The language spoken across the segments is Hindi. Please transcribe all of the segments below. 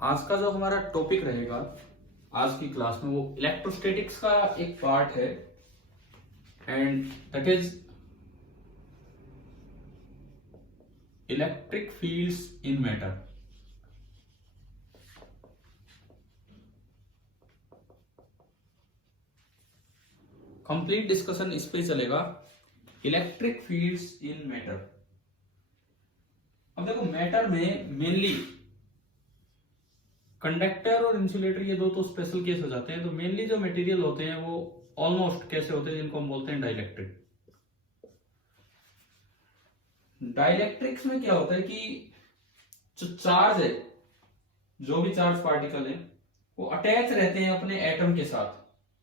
आज का जो हमारा टॉपिक रहेगा आज की क्लास में वो इलेक्ट्रोस्टैटिक्स का एक पार्ट है and that is electric fields in matter. Complete discussion इस पे चलेगा, इलेक्ट्रिक फील्ड्स इन मैटर। अब देखो मैटर में मेनली कंडक्टर और इंसुलेटर ये दो तो स्पेशल केस हो जाते हैं। तो मेनली जो मटेरियल होते हैं वो ऑलमोस्ट कैसे होते हैं जिनको हम बोलते हैं डाइलेक्ट्रिक। डाइलेक्ट्रिक्स में क्या होता है कि जो चार्ज है, जो भी चार्ज पार्टिकल है वो अटैच रहते हैं अपने एटम के साथ,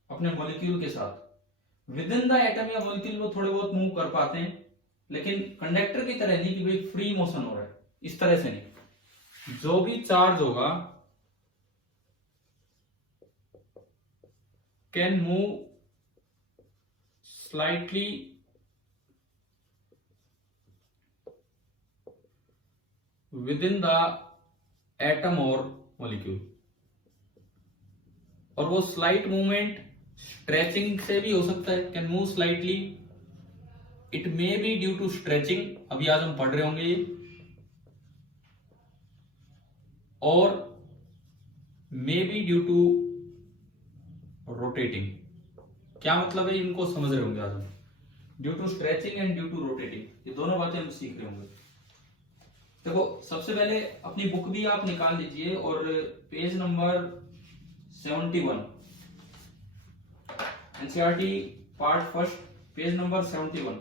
अपने मॉलिक्यूल के साथ। विद इन द एटम या मॉलिक्यूल वो थोड़े बहुत मूव कर पाते हैं, लेकिन कंडक्टर की तरह नहीं कि भाई फ्री मोशन हो रहा है, इस तरह से नहीं। जो भी चार्ज होगा can move slightly with in the atom और मॉलिक्यूल, और वो स्लाइट मूवमेंट स्ट्रेचिंग से भी हो सकता है। Can move slightly, it may be due to stretching, अभी आज हम पढ़ रहे होंगे ये, और may be due to rotating. क्या मतलब है इनको समझ रहे होंगे आज हम। Due to stretching and due to rotating, ये दोनों बातें हम सीख रहे होंगे। देखो सबसे पहले अपनी बुक भी आप निकाल लीजिए और page number 71, NCERT part first, page number 71,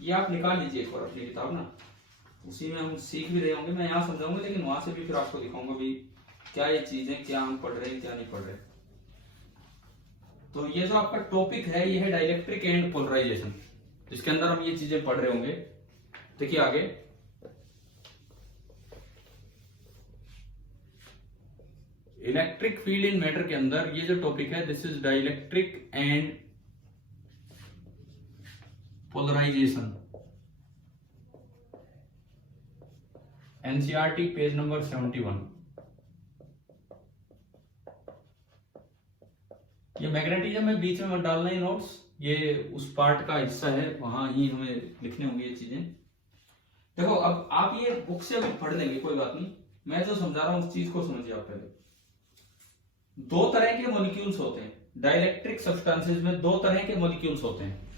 ये आप निकाल लीजिए एक बार अपनी किताब ना। उसी में हम सीख भी रहे होंगे, मैं यहाँ समझाऊंगा लेकिन वहां से भी फिर आपको दिखाऊंगा भी क्या ये चीजें, क्या हम पढ़ रहे हैं क्या नहीं पढ़ रहे। तो ये जो आपका टॉपिक है ये है डाइलेक्ट्रिक एंड पोलराइजेशन, इसके अंदर हम ये चीजें पढ़ रहे होंगे। देखिए आगे, इलेक्ट्रिक फील्ड इन मैटर के अंदर ये जो टॉपिक है this is dielectric and polarization, NCERT page number 71। ये मैग्नेटिज्म में बीच में मत डालना ही नोट्स, ये उस पार्ट का हिस्सा है, वहां ही हमें लिखने होंगे ये चीजें। देखो अब आप ये बुक से अभी पढ़ लेंगे, कोई बात नहीं, मैं जो समझा रहा हूं उस चीज को समझिए आप पहले। दो तरह के मॉलिक्यूल्स होते हैं डाइलेक्ट्रिक सब्सटेंसेस में, दो तरह के मॉलिक्यूल्स होते हैं।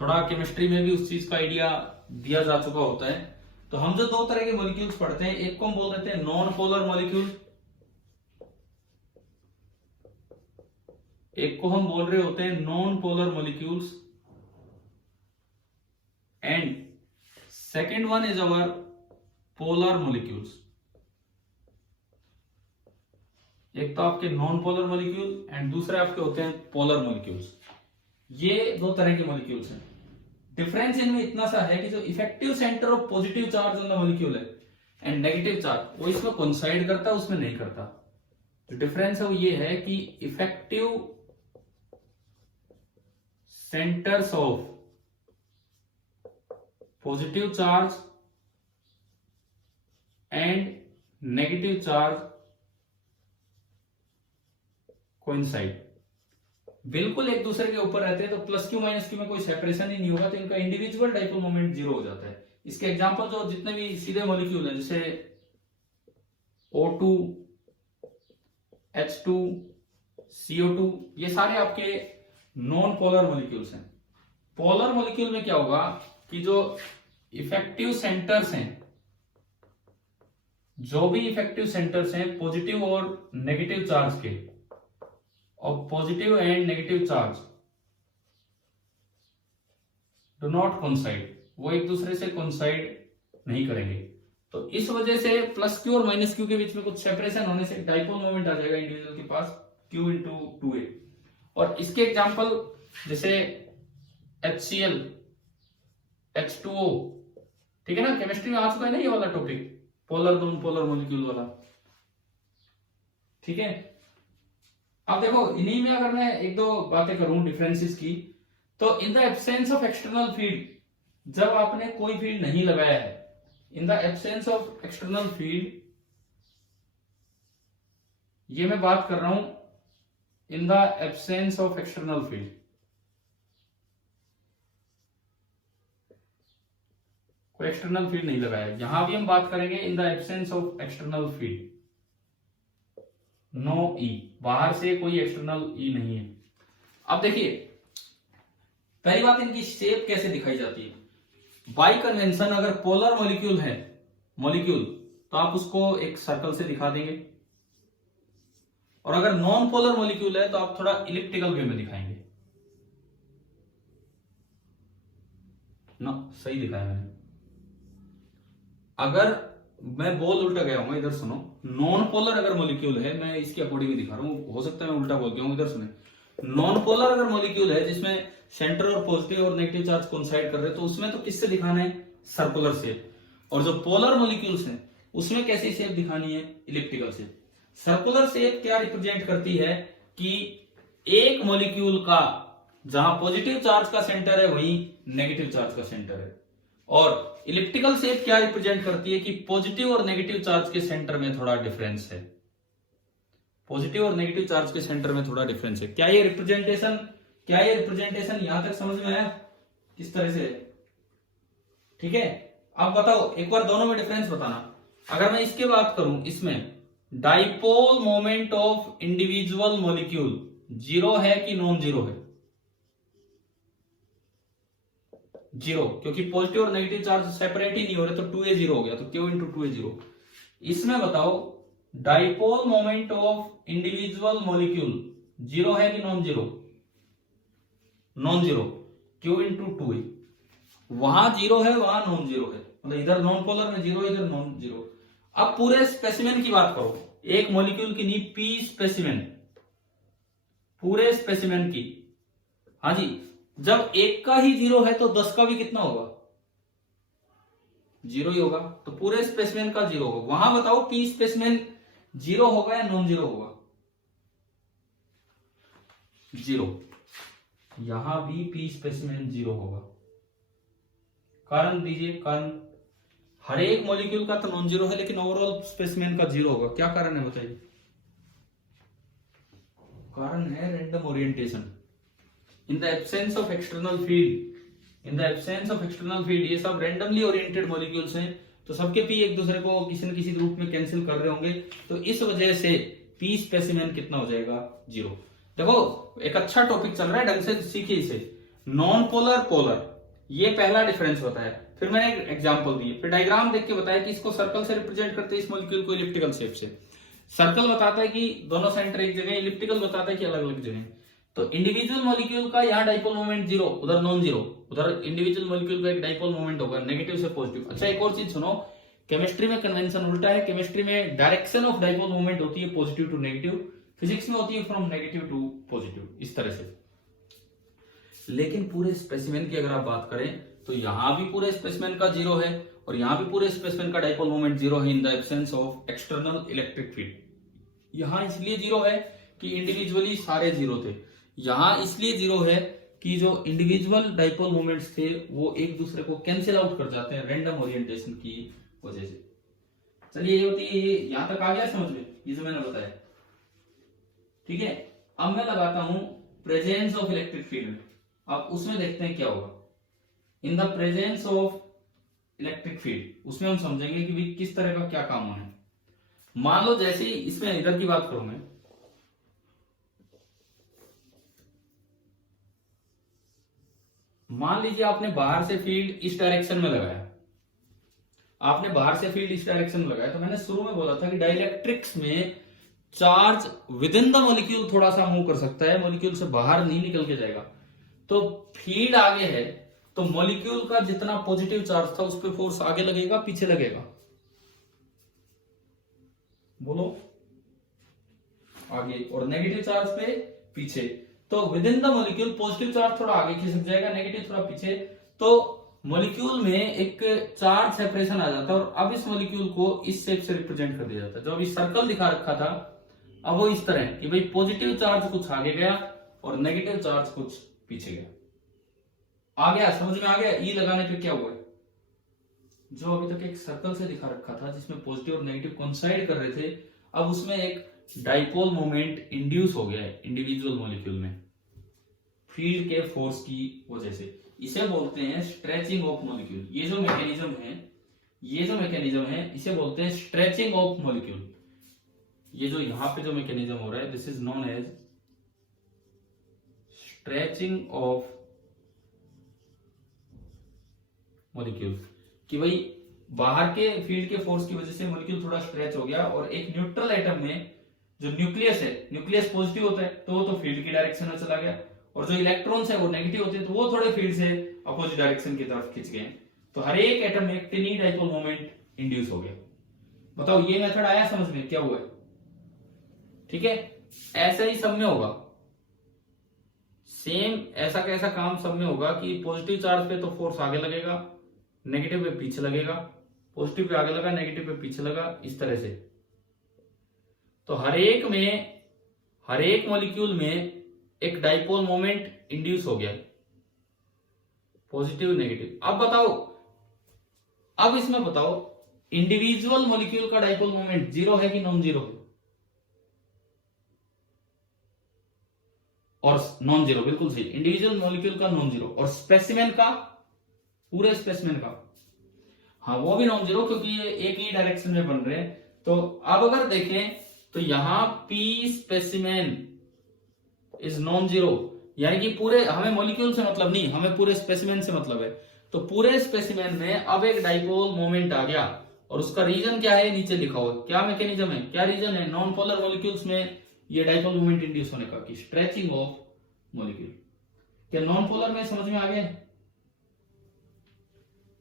थोड़ा केमिस्ट्री में भी उस चीज का आइडिया दिया जा चुका होता है। तो हम जो दो तरह के मॉलिक्यूल्स पढ़ते हैं, एक को हम बोल देते हैं नॉन पोलर मॉलिक्यूल, एक को हम बोल रहे होते हैं non polar molecules, and second one is our polar molecules. एक तो आपके नॉन पोलर मॉलिक्यूल एंड दूसरे आपके होते हैं पोलर मॉलिक्यूल्स। ये दो तरह के मॉलिक्यूल्स हैं। डिफरेंस इनमें इतना सा है कि जो effective centre of positive charge on the molecule है एंड नेगेटिव चार्ज वो इसमें कोइंसाइड करता है, उसमें नहीं करता। जो डिफरेंस है वो ये है कि effective centres of positive charge and negative charge coincide, बिल्कुल एक दूसरे के ऊपर रहते हैं। तो प्लस क्यू माइनस क्यू में कोई सेपरेशन ही नहीं होगा, तो इनका इंडिविजुअल डाइपोल मोमेंट जीरो हो जाता है। इसके एग्जांपल जो जितने भी सीधे मॉलिक्यूल हैं जैसे O2, H2, CO2, ये सारे आपके नॉन पोलर मॉलिक्यूल्स हैं। पोलर मॉलिक्यूल में क्या होगा कि जो इफेक्टिव सेंटर्स हैं, जो भी इफेक्टिव सेंटर्स हैं पॉजिटिव और नेगेटिव चार्ज के, और positive and negative charge do not coincide, वो एक दूसरे से कोइंसाइड नहीं करेंगे। तो इस वजह से प्लस क्यू और माइनस क्यू के बीच में कुछ सेपरेशन होने से डाइपोल मोमेंट आ जाएगा इंडिविजुअल के पास Q इंटू 2a। और इसके एग्जांपल जैसे HCl, H2O, ठीक है ना, केमिस्ट्री में आ चुका है ना ये वाला topic, polar non polar molecule वाला, ठीक है। अब देखो इन्हीं में अगर मैं एक दो बातें करूं डिफरेंसेस की, तो in the absence of external field, जब आपने कोई फील्ड नहीं लगाया है in the absence of external field, ये मैं बात कर रहा हूं in the absence of external field. कोई एक्सटर्नल फील्ड नहीं लगाया, यहां भी हम बात करेंगे in the absence of external field, no E, बाहर से कोई एक्सटर्नल ई नहीं है। अब देखिए पहली बात, इनकी शेप कैसे दिखाई जाती है। बाय कन्वेंशन अगर पोलर मॉलिक्यूल है मॉलिक्यूल तो आप उसको एक सर्कल से दिखा देंगे, और अगर नॉन पोलर मॉलिक्यूल है तो आप थोड़ा इलिप्टिकल वे में दिखाएंगे ना। सही दिखाया मैंने। अगर मैं बोल उल्टा गया हूं, इधर सुनो, नॉन पोलर अगर मॉलिक्यूल है, मैं इसके अकॉर्डिंग ही दिखा रहा हूं, हो सकता है मैं उल्टा बोल गया हूं, इधर सुने। नॉन पोलर अगर मॉलिक्यूल है जिसमें सेंटर और पॉजिटिव और नेगेटिव चार्ज कोइंसाइड कर रहे हैं, तो उसमें तो किससे दिखाना है, सर्कुलर शेप। और जो पोलर मॉलिक्यूल्स हैं उसमें कैसी शेप दिखानी है, इलिप्टिकल शेप। सर्कुलर शेप क्या रिप्रेजेंट करती है कि एक मॉलिक्यूल का जहां पॉजिटिव चार्ज का सेंटर है वहीं नेगेटिव चार्ज का सेंटर है, और इलिप्टिकल शेप क्या रिप्रेजेंट करती है कि पॉजिटिव और नेगेटिव चार्ज के सेंटर में थोड़ा डिफरेंस है, पॉजिटिव और नेगेटिव चार्ज के सेंटर में थोड़ा डिफरेंस है। क्या ये रिप्रेजेंटेशन यहां तक समझ में आया किस तरह से? ठीक है, अब बताओ एक बार दोनों में डिफरेंस बताना। अगर मैं इसके बात करूं, इसमें dipole moment of individual molecule zero है कि नॉन जीरो है? जीरो, क्योंकि पॉजिटिव और नेगेटिव चार्ज सेपरेट ही नहीं हो रहे, तो 2a जीरो हो गया, तो Q इंटू 2a जीरो। इसमें बताओ dipole moment of individual molecule zero है कि non zero? Non zero, Q into 2a। वहां जीरो है, वहां नॉन जीरो है, मतलब इधर नॉन पोलर में जीरो, इधर नॉन जीरो। अब पूरे स्पेसिमेन की बात करो, एक मॉलिक्यूल की नहीं, पी स्पेसिमेन, पूरे स्पेसिमेन की। हाँ जी, जब एक का ही जीरो है तो 10 का भी कितना होगा? जीरो ही होगा, तो पूरे स्पेसिमेन का जीरो होगा। वहां बताओ पी स्पेसिमेन जीरो होगा या नॉन जीरो होगा? जीरो। यहां भी पी स्पेसिमेन जीरो होगा। कारण दीजिए, कारण। हर एक मॉलिक्यूल का तो नॉन जीरो है, लेकिन ओवरऑल स्पेसिमेन का जीरो होगा। क्या कारण है बताइए? कारण है random orientation. In the absence of external field, ये सब रैंडमली ओरिएंटेड मॉलिक्यूल्स हैं, तो सबके पी एक दूसरे को किसी न किसी रूप में कैंसिल कर रहे होंगे, तो इस वजह से पी स्पेसिमेन कितना हो जाएगा? जीरो। देखो एक अच्छा टॉपिक चल रहा है, ढंग से सीखिए इसे। नॉन पोलर, पोलर, ये पहला डिफरेंस बताया। फिर मैंने एक एग्जांपल दी, फिर डायग्राम देख के बताया कि इसको सर्कल से रिप्रेजेंट करते हैं, इस मॉलिक्यूल को इलिप्टिकल शेप से। सर्कल बताता है कि दोनों सेंटर एक जगह, इलिप्टिकल बताता है कि अलग अलग जगह। तो इंडिविजुअल मॉलिक्यूल का यहाँ डाइपोल मोमेंट जीरो, उधर नॉन जीरो, उधर इंडिविजुअल मॉलिक्यूल का एक डाइपोल मोमेंट होगा नेगेटिव से पॉजिटिव। अच्छा एक और चीज सुनो, केमिस्ट्री में कन्वेंशन उल्टा है। केमिस्ट्री में डायरेक्शन ऑफ डाइपोल मोमेंट होती है पॉजिटिव टू नेगेटिव, फिजिक्स में होती है फ्रॉम नेगेटिव टू पॉजिटिव, इस तरह से। लेकिन पूरे स्पेसिमेन की अगर आप बात करें तो यहां भी पूरे स्पेसिमेन का जीरो है, और यहां भी पूरे स्पेसिमेन का डाइपोल मोमेंट जीरो है in the absence of external electric field. यहां इसलिए जीरो है कि इंडिविजुअली सारे जीरो थे, यहां इसलिए जीरो है कि जो इंडिविजुअल डाइपोल मोमेंट्स थे वो एक दूसरे को कैंसिल आउट कर जाते हैं रैंडम ओरिएंटेशन की वजह से। चलिए ये होती है, ये यहां तक आ गया समझ में, ये जो मैंने बताया। ठीक है, अब मैं लगाता हूं प्रेजेंस ऑफ इलेक्ट्रिक फील्ड। अब उसमें देखते हैं क्या होगा। In the presence of electric field, उसमें हम समझेंगे कि भी किस तरह का क्या काम होना है। मान लो जैसे ही इसमें इधर की बात करूं मैं, मान लीजिए आपने बाहर से फील्ड इस डायरेक्शन में लगाया, आपने बाहर से फील्ड इस डायरेक्शन में लगाया, तो मैंने शुरू में बोला था कि डाइलेक्ट्रिक्स में charge with in the molecule थोड़ा सा मूव कर सकता है, मॉलिक्यूल से बाहर नहीं निकल के जाएगा। तो फील्ड आगे है तो मॉलिक्यूल का जितना पॉजिटिव चार्ज था उस पर फोर्स आगे लगेगा पीछे लगेगा? बोलो, आगे, और नेगेटिव चार्ज पे पीछे। तो with in the molecule positive charge थोड़ा आगे खिसक जाएगा, नेगेटिव थोड़ा पीछे, तो मॉलिक्यूल में एक चार्ज सेपरेशन आ जाता है। और अब इस मॉलिक्यूल को इस शेप से रिप्रेजेंट कर दिया जाता है। जो अभी सर्कल दिखा रखा था अब वो इस तरह कि भाई पॉजिटिव चार्ज कुछ आगे गया और नेगेटिव चार्ज कुछ पीछे गया। आ गया, समझ में आ गया? ई लगाने पे क्या हुआ है, जो अभी तक एक सर्कल से दिखा रखा था जिसमें पॉजिटिव और नेगेटिव कोइंसाइड कर रहे थे, अब उसमें एक डाइपोल मोमेंट इंड्यूस हो गया है इंडिविजुअल मॉलिक्यूल में फील्ड के फोर्स की वजह से। इसे बोलते हैं स्ट्रेचिंग ऑफ मॉलिक्यूल। ये जो मैकेनिज्म है इसे बोलते हैं स्ट्रेचिंग ऑफ मॉलिक्यूल। ये जो यहां पे जो मैकेनिज्म हो रहा है this is known as stretching of molecule, कि भाई बाहर के फील्ड के फोर्स की वजह से मॉलिक्यूल थोड़ा स्ट्रेच हो गया और एक न्यूट्रल एटम में जो न्यूक्लियस है, न्यूक्लियस पॉजिटिव होता है तो वो तो फील्ड की डायरेक्शन में चला गया, और जो इलेक्ट्रॉन्स है वो नेगेटिव होते हैं तो वो थोड़े फील्ड से अपोजिट डायरेक्शन की तरफ खिंच गए। तो हर एक एटम में एक टिनी डाइपोल मोमेंट इंड्यूस हो गया। बताओ ये मेथड आया समझ में, क्या हुआ है? ठीक है, ऐसा ही सब में होगा, सेम ऐसा कैसा काम सब में होगा कि पॉजिटिव चार्ज पे तो फोर्स आगे लगेगा, नेगेटिव पे पीछे लगेगा, पॉजिटिव पे आगे लगा, नेगेटिव पे पीछे लगा, इस तरह से। तो हर एक मॉलिक्यूल में एक डाइपोल मोमेंट इंड्यूस हो गया, पॉजिटिव नेगेटिव। अब बताओ, अब इसमें बताओ इंडिविजुअल मॉलिक्यूल का डाइपोल मोमेंट जीरो है कि नॉन जीरो? और नॉन जीरो, बिल्कुल सही, इंडिविजुअल मॉलिक्यूल का नॉन जीरो। और स्पेसिमेन का, पूरे स्पेसिमेन का, हाँ वो भी नॉन जीरो, क्योंकि ये एक ही डायरेक्शन में बन रहे हैं। तो अब अगर देखें तो यहां P specimen is non zero, यानी कि पूरे, हमें मॉलिक्यूल से मतलब नहीं, हमें पूरे स्पेसिमेन से मतलब है। तो पूरे स्पेसिमेन में अब एक डाइपोल मोमेंट आ गया, और उसका रीजन क्या है नीचे लिखा हुआ है, क्या मैकेनिज्म है, क्या रीजन है नॉन पोलर मॉलिक्यूल्स में ये डाइपोल मोमेंट इंड्यूस होने का, कि स्ट्रेचिंग ऑफ मॉलिक्यूल। क्या नॉन पोलर में समझ में आ गया?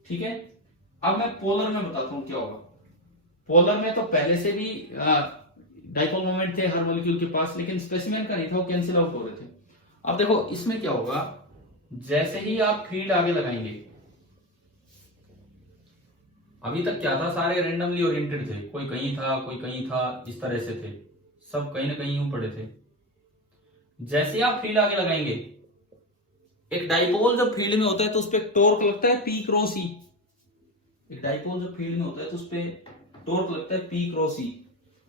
ठीक है, अब मैं पोलर में बताता हूं क्या होगा। पोलर में तो पहले से भी डाइपोल मोमेंट थे हर मॉलिक्यूल के पास, लेकिन स्पेसिमेन का नहीं था, वो कैंसिल आउट हो रहे थे। अब देखो इसमें क्या होगा, जैसे ही आप फील्ड आगे लगाएंगे, अभी तक क्या था, सारे रेंडमली ओरिएंटेड थे, कोई कहीं था कोई कहीं था, इस तरह से थे, सब कहीं ना कहीं यूं पड़े थे। जैसे ही आप फील्ड आगे लगाएंगे, एक डाइपोल जब फील्ड में होता है तो उस पर टॉर्क लगता है P क्रॉस E। एक डाइपोल जब फील्ड में होता है तो उस पर टॉर्क लगता है P cross E।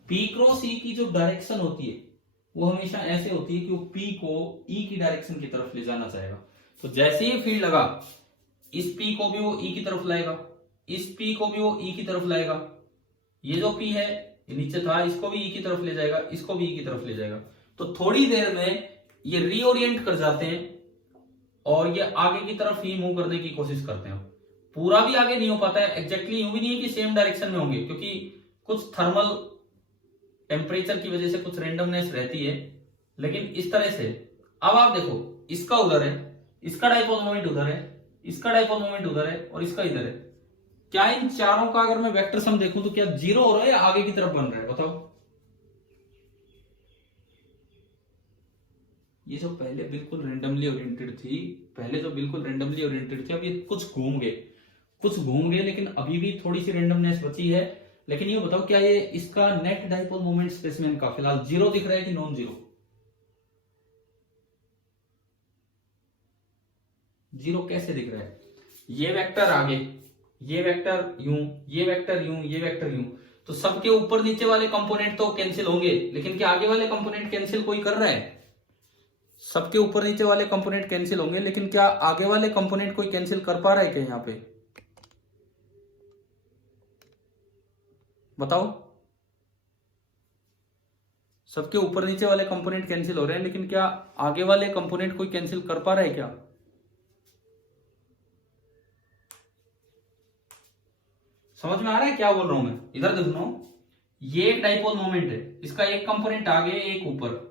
P cross E की जो डायरेक्शन होती है वो हमेशा ऐसे होती है कि वो P को E की डायरेक्शन की तरफ ले जाना चाहेगा। तो जैसे ही फील्ड लगा, इस P को भी वो E की तरफ लाएगा, इस P को भी वो E की तरफ लाएगा, ये जो P है ये नीचे था, इसको भी E की तरफ ले जाएगा, इसको भी E की तरफ ले जाएगा। तो थोड़ी देर में ये रीओरिएंट कर जाते हैं और ये आगे की तरफ ही मूव करने की कोशिश करते हैं। पूरा भी आगे नहीं हो पाता है, एग्जैक्टली यूं भी नहीं है कि सेम डायरेक्शन में होंगे, क्योंकि कुछ थर्मल टेम्परेचर की वजह से कुछ रेंडमनेस रहती है, लेकिन इस तरह से। अब आप देखो, इसका उधर है, इसका डाइपोल मोमेंट उधर है, इसका डाइपोल मोमेंट उधर है, और इसका इधर है। क्या इन चारों का अगर मैं वेक्टर सम देखूं तो क्या जीरो हो रहा है या आगे की तरफ बन रहा है? बताओ। ये जो पहले बिल्कुल रेंडमली ओरिएंटेड थी, अब ये कुछ घूम गए, लेकिन अभी भी थोड़ी सी रेंडमनेस बची है। लेकिन ये बताओ, क्या ये इसका नेट डाइपोल मोमेंट स्पेसिमेन का फिलहाल जीरो दिख रहा है कि नॉन जीरो? जीरो कैसे दिख रहा है? ये वेक्टर आगे, ये वेक्टर यूं, ये वेक्टर यूं, ये वेक्टर यूं, तो सबके ऊपर नीचे वाले कंपोनेंट तो कैंसिल होंगे, लेकिन क्या आगे वाले कंपोनेंट कैंसिल कोई कर रहा है? सबके ऊपर नीचे वाले कंपोनेंट कैंसिल होंगे, लेकिन क्या आगे वाले कंपोनेंट कोई कैंसिल कर पा रहा है क्या? यहां पे बताओ। सबके ऊपर नीचे वाले कंपोनेंट कैंसिल हो रहे हैं, लेकिन क्या आगे वाले कंपोनेंट कोई कैंसिल कर पा रहा है क्या? समझ में आ रहा है क्या बोल रहा हूं मैं? इधर देखो, ये एक डाइपोल मोमेंट है, इसका एक कंपोनेंट आगे एक ऊपर,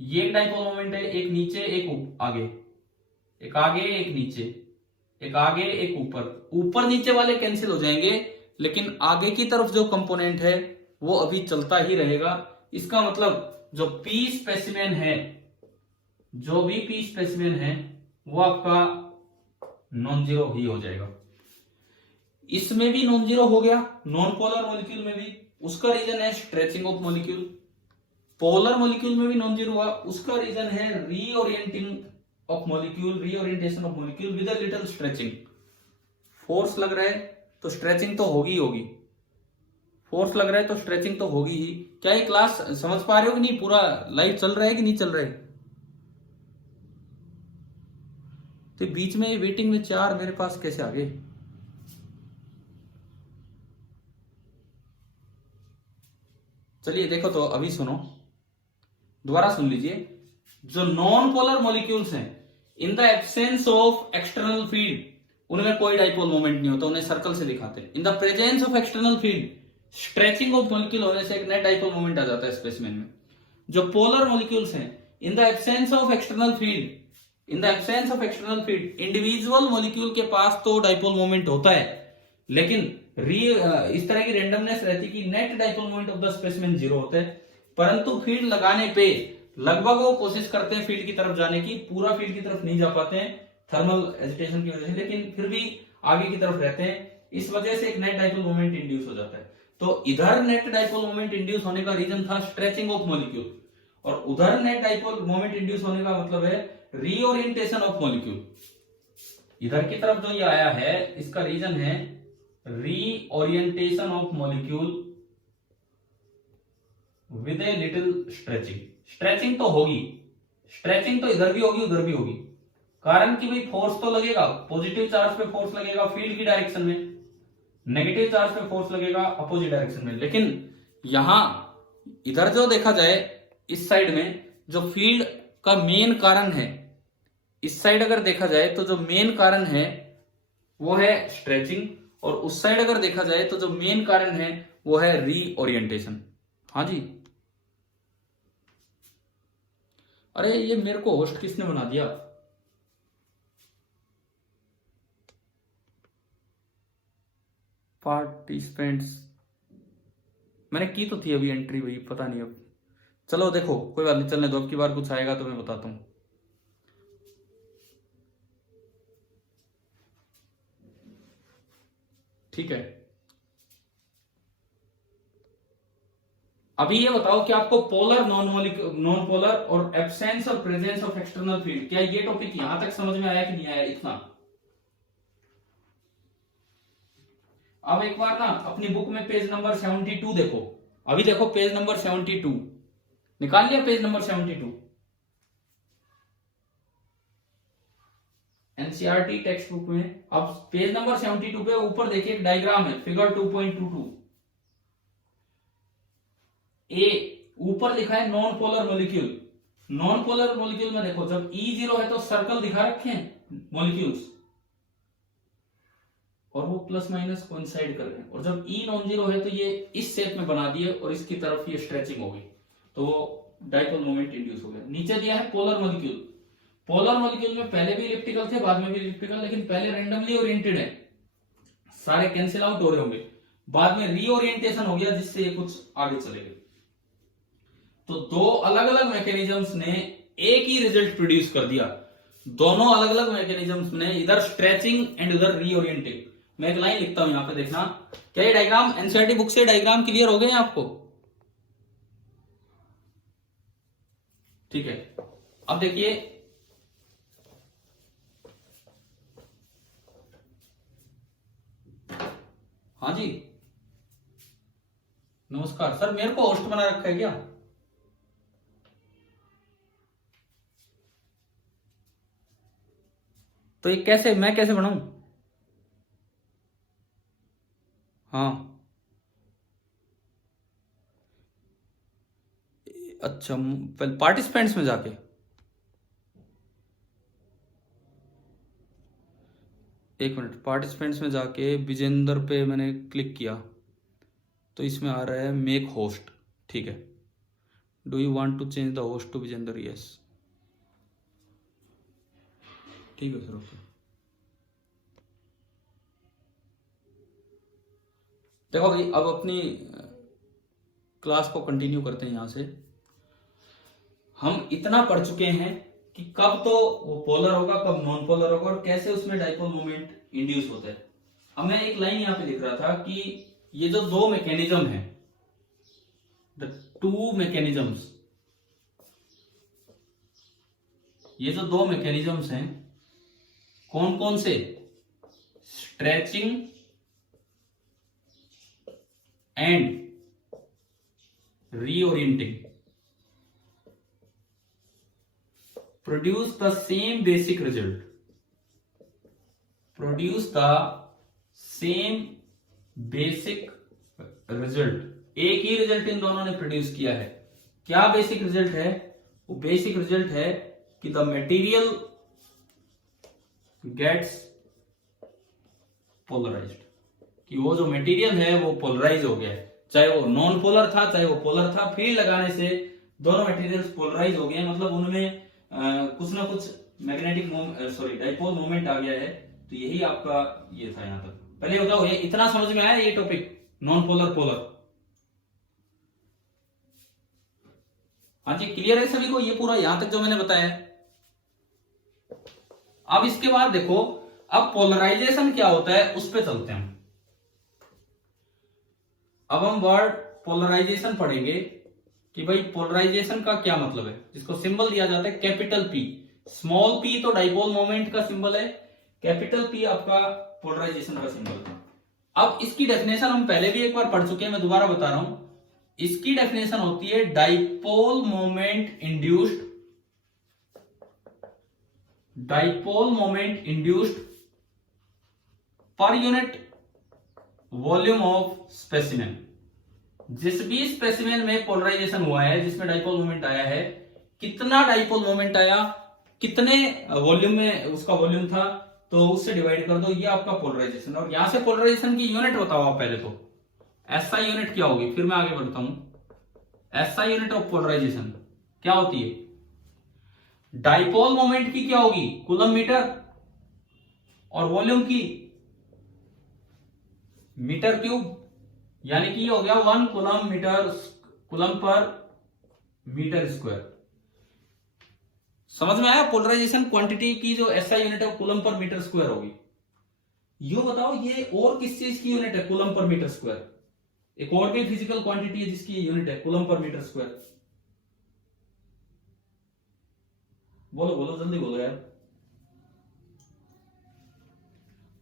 ये एक डाइपोल मोमेंट है, एक नीचे एक आगे, एक आगे एक नीचे, एक आगे एक ऊपर। ऊपर नीचे वाले कैंसिल हो जाएंगे, लेकिन आगे की तरफ जो कंपोनेंट है वो अभी चलता ही रहेगा। इसका मतलब जो P स्पेसिमेन है, जो भी P स्पेसिमेन है वो आपका नॉन जीरो ही हो जाएगा। इसमें भी नॉन जीरो हो गया, नॉन पोलर मॉलिक्यूल में भी। उसका रीजन है stretching of molecule. Polar molecule में भी नॉन जीरो हुआ, उसका रीजन है reorienting of molecule, reorientation of molecule with a little stretching. Force लग रहा है तो स्ट्रेचिंग तो होगी ही होगी, फोर्स लग रहा है तो स्ट्रेचिंग तो होगी ही। क्या ये क्लास समझ पा रहे हो कि नहीं? पूरा लाइव चल रहा है कि नहीं चल रहा है? तो बीच में वेटिंग में 4 मेरे पास कैसे आ गए? चलिए देखो, तो अभी सुनो, दोबारा सुन लीजिए। जो नॉन पोलर मॉलिक्यूल्स हैं, इन the absence of external field, उनमें कोई डाइपोल मोमेंट नहीं होता, उन्हें सर्कल से दिखाते हैं। In the presence of external field, stretching of molecule होने से एक नेट डाइपोल मोमेंट आ जाता है स्पेसिमेन में। जो पोलर मॉलिक्यूल्स हैं, इन the absence of external field, in the absence of external field, individual molecule के पास तो डाइपोल मोमेंट होता है, लेकिन इस तरह की रेंडमनेस रहती है कि net dipole moment of the specimen 0 होता है। परंतु फील्ड लगाने पे लगभग वो कोशिश करते हैं फील्ड की तरफ जाने की, पूरा फील्ड की तरफ नहीं जा पाते हैं थर्मल एजिटेशन की वजह से, लेकिन फिर भी आगे की तरफ रहते हैं। इस वजह से एक नेट डाइपोल मोमेंट इंड्यूस हो जाता है। तो इधर नेट डाइपोल मोमेंट इंड्यूस होने का रीजन था स्ट्रेचिंग ऑफ मॉलिक्यूल, और उधर नेट डाइपोल मोमेंट इंड्यूस होने का मतलब है रीओरिएंटेशन ऑफ मॉलिक्यूल। इधर की तरफ जो ये आया है, इसका रीजन है reorientation of molecule with a little stretching. Stretching तो होगी, स्ट्रेचिंग तो इधर भी होगी उधर भी होगी, कारण कि भाई फोर्स तो लगेगा, पॉजिटिव चार्ज पे फोर्स लगेगा फील्ड की डायरेक्शन में, नेगेटिव चार्ज पे फोर्स लगेगा अपोजिट डायरेक्शन में। लेकिन यहां इधर जो देखा जाए, इस साइड में जो फील्ड का मेन कारण है, इस साइड अगर देखा जाए तो जो मेन कारण है वो है स्ट्रेचिंग, और उस साइड अगर देखा जाए तो जो मेन कारण है वो है रीओरिएंटेशन। हाँ जी। अरे ये मेरे को होस्ट किसने बना दिया? पार्टिसिपेंट्स मैंने की तो थी अभी एंट्री, भाई पता नहीं अब। चलो देखो कोई बात नहीं, चलने दो, अब की बार कुछ आएगा तो मैं बताता हूं। ठीक है, अभी ये बताओ कि आपको पोलर नॉन पोलर और एब्सेंस और प्रेजेंस ऑफ एक्सटर्नल फील्ड, क्या ये टॉपिक यहां तक समझ में आया कि नहीं आया? इतना अब एक बार ना अपनी बुक में पेज नंबर 72 देखो। अभी देखो पेज नंबर 72 निकाल लिया, page number 72 NCERT text book में। अब पेज नंबर 72 पे ऊपर देखिए एक डायग्राम है, फिगर 2.22। ए ऊपर लिखा है non polar molecule. Non polar molecule में देखो, जब E0 है तो सर्कल दिखा रखे हैं मॉलिक्यूल्स, और वो प्लस माइनस कोइंसाइड कर रहे हैं, और जब E नॉन जीरो है तो ये इस शेप में बना दिए और इसकी तरफ ये स्ट्रेचिंग हो गई, तो डाइपोल मोमेंट इंड्यूस हो गया। नीचे दिया है पोलर मॉलिक्यूल। पोलर मॉलिक्यूल में पहले भी इलिप्टिकल थे, बाद में भी इलिप्टिकल, लेकिन पहले रेंडमली ओरिएंटेड है, सारे कैंसिल आउट हो रहे होंगे, बाद में रीओरिएंटेशन हो गया जिससे ये कुछ आगे चले गए। तो दो अलग अलग मैकेनिज्म्स ने एक ही रिजल्ट प्रोड्यूस कर दिया। दोनों अलग अलग मैकेनिज्म्स ने, इधर स्ट्रेचिंग एंड उधर रीओरिएंटिंग। मैं एक लाइन लिखता हूं यहां पे, देखना। क्या ये डायग्राम एनसीईआरटी बुक से डायग्राम क्लियर हो गए हैं आपको? ठीक है, अब देखिए हाँ जी नमस्कार सर, मेरे को होस्ट बना रखा है क्या? तो ये कैसे, मैं कैसे बनाऊं? हाँ अच्छा, पार्टिसिपेंट्स में जाके, एक मिनट, पार्टिसिपेंट्स में जाके विजेंद्र पे मैंने क्लिक किया तो इसमें आ रहा है मेक होस्ट। ठीक है, do you want to change the host to Vijendra? Yes, ठीक है सर, ओके। देखो भाई, अब अपनी क्लास को कंटिन्यू करते हैं। यहां से हम इतना पढ़ चुके हैं कि कब तो वो पोलर होगा, कब नॉन पोलर होगा, और कैसे उसमें डाइपोल मोमेंट इंड्यूस होता है। अब मैं एक लाइन यहां पे लिख रहा था कि ये जो दो मैकेनिज्म है, द टू मैकेनिज्म्स, ये जो दो मैकेनिज्म्स हैं कौन कौन से? Stretching and reorienting produce the same basic result. Produce the same basic result. एक ही रिजल्ट इन दोनों ने प्रोड्यूस किया है. क्या बेसिक रिजल्ट है? वो बेसिक रिजल्ट है कि द मटेरियल गेट्स पोलराइज्ड, कि वो जो मटेरियल है वो पोलराइज हो गया है. चाहे वो नॉन पोलर था चाहे वो पोलर था, फील्ड लगाने से दोनों मटेरियल्स पोलराइज हो गए, मतलब उनमें कुछ ना कुछ मैग्नेटिक डाइपोल मोमेंट आ गया है. तो यही आपका ये था. यहां तक पहले बताओ, ये इतना समझ में आया ये टॉपिक नॉन पोलर पोलर? हाँ जी, क्लियर है सभी को ये पूरा यहां तक जो मैंने बताया है? अब इसके बाद देखो, अब पोलराइजेशन क्या होता है उस पे चलते हैं. अब हम वर्ड पोलराइजेशन पढ़ेंगे कि भाई पोलराइजेशन का क्या मतलब है, जिसको सिंबल दिया जाता है कैपिटल पी. स्मॉल पी तो डाइपोल मोमेंट का सिंबल है, कैपिटल पी आपका पोलराइजेशन का सिंबल है. अब इसकी डेफिनेशन हम पहले भी एक बार पढ़ चुके हैं, मैं दोबारा बता रहा हूं. इसकी डेफिनेशन होती है डाइपोल मोमेंट इंड्यूस्ड पर यूनिट वॉल्यूम ऑफ स्पेसिमेन. जिस भी स्पेसिमेन में पोलराइजेशन हुआ है, जिसमें डाइपोल मोमेंट आया है, कितना डाइपोल मोमेंट आया, कितने वॉल्यूम में उसका वॉल्यूम था, तो उससे डिवाइड कर दो, ये आपका पोलराइजेशन. और यहां से पोलराइजेशन की यूनिट बताओ आप पहले तो. एसआई यूनिट क्या होगी, फिर मैं आगे बढ़ता हूं. एसआई यूनिट ऑफ पोलराइजेशन क्या होती है? डाइपोल मोमेंट की क्या होगी? Coulomb metre. और वॉल्यूम की मीटर क्यूब, यानी कि ये हो गया 1 कूलम पर मीटर स्क्वायर. समझ में आया? पोलराइजेशन क्वांटिटी की जो एसआई यूनिट है कूलम पर मीटर स्क्वायर होगी. यू बताओ, ये और किस चीज की यूनिट है कूलम पर मीटर स्क्वायर? एक और भी फिजिकल क्वांटिटी है जिसकी यूनिट है कूलम पर मीटर स्क्वायर. बोलो बोलो, जल्दी बोलो यार.